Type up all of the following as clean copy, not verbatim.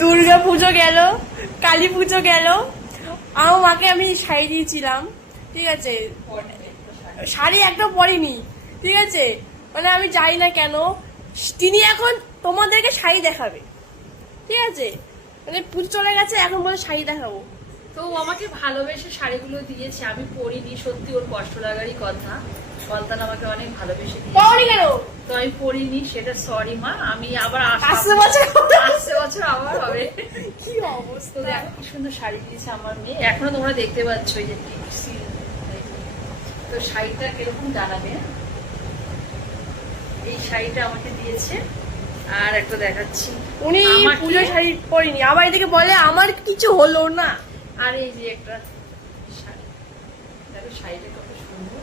দুর্গা পুজো গেল, কালী পুজো গেল, আমার মাকে আমি শাড়ি দিয়েছিলাম, ঠিক আছে, শাড়ি একদম পরিনি, ঠিক আছে, মানে আমি জানি না কেন তিনি এখন তোমাদেরকে শাড়ি দেখাবে, ঠিক আছে, মানে পুজো চলে গেছে এখন বলে শাড়ি দেখাবো। তো ও আমাকে ভালোবেসে শাড়িগুলো দিয়েছে, আমি পরিনি, সত্যি ওর কষ্ট লাগারই কথা। সন্তান আমাকে অনেক ভালোবেসে পরি কেন তো আমি পরিনি, সেটা সরি মা। আমি আবার আসছে বছর আবার হবে। কি অবস্থা, দেখো কি সুন্দর শাড়ি দিয়েছে আমার মেয়ে, এখনো তোমরা দেখতে পাচ্ছ এই যে তো শাড়িটা কিরকম জানাবে। এই শাড়িটা আমাকে দিয়েছে, আর একটা দেখাচ্ছি, উনি পুজো শাড়ি পরিনি, আবার এদিকে বলে আমার কিছু হলো না। আর এই যে একটা শাড়ি, দেখো শাড়িটা কত সুন্দর।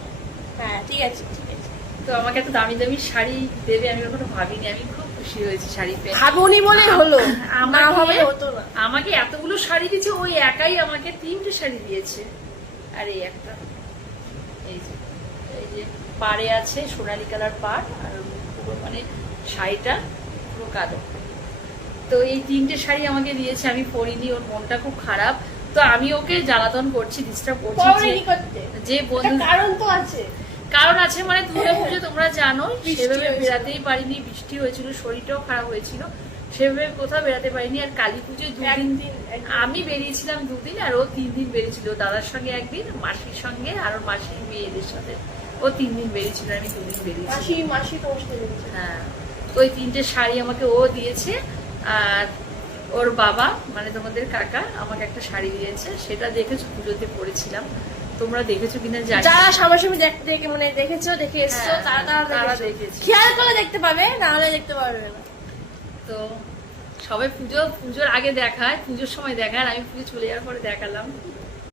হ্যাঁ ঠিক আছে ঠিক আছে। তো আমাকে এত দামি দামি শাড়ি দেবে আমি কখনো ভাবিনি, আমি খুব খুশি হয়েছি শাড়ি পেয়ে। ভাবনি বলে হলো, না ভাবে হতো না। আমাকে এতগুলো শাড়ি দিয়েছে, ওই একাই আমাকে 3টে শাড়ি দিয়েছে। আর এই একটা, এই যে পাড়ে আছে সোনালী কালার পাড়, আর পুরো মানে শাড়িটা পুরো কালো। তো এই 3টে শাড়ি আমাকে দিয়েছে, আমি পরিনি, ওর মনটা খুব খারাপ। তো আমি ওকে জ্বালাতন করছি, ডিস্টার্ব করছি, যে বন্ধু কারণ তো আছে, কারণ আছে মানে দুর্গা পুজো তোমরা জানো সেভাবে বেড়াতেই পারিনি, বৃষ্টি হয়েছিল, শরীরটাও খারাপ হয়েছিল, সেভাবে কোথাও বেড়াতে পারিনি। আর কালী পুজোয় 2 দিন আমি বেরিয়েছিলাম 2 দিন, আর ও 3 দিন বেরিয়েছিল, দাদার সঙ্গে 1 দিন, মাসির সঙ্গে, আর ওর মাসির মেয়েদের সাথে। ও 3 দিন বেরিয়েছিল, আমি 2 দিন বেরিয়েছি। হ্যাঁ, তো ওই 3টে শাড়ি আমাকে ও দিয়েছে, আর ওর বাবা মানে তোমাদের কাকা আমাকে একটা শাড়ি দিয়েছে, সেটা দেখেছো পুজোতে পরেছিলাম, তোমরা দেখেছো কিনা জানি। যারা সামনাসামনি দেখে মানে দেখেছো, দেখে এসছো, তারা দেখেছে, খেয়াল করে দেখতে পাবে, না হলে দেখতে পারবে না। তো সবাই পুজোর আগে দেখায়, পুজোর সময় দেখায়, আর আমি পুজো চলে যাওয়ার পরে দেখালাম।